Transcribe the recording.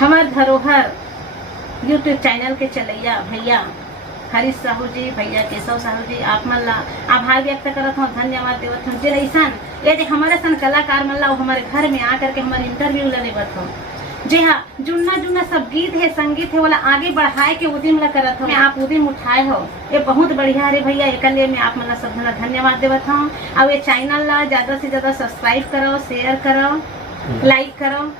हमार धरोहर YouTube channel के चलैया भैया हरीश साहू जी, भैया केशव साहू जी, आप मन ला आभार व्यक्त करत हूँ, धन्यवाद देवत हूँ। जे ऐसा यदि हमारे सन कलाकार मन ला हमारे घर में आकर के हमारे इंटरव्यू लेवत हूँ। जी हाँ, जुन्ना सब गीत है, संगीत है, वाला आगे बढ़ाए के उद्यम ला करत हो, आप उद्यम उठाए हो, ये बहुत बढ़िया है भैया। एक लिए मैं आप मन ला सब ला धन्यवाद देवत हूँ। और ये चैनल ला ज्यादा से ज्यादा सब्सक्राइब करो, शेयर करो, लाइक करो।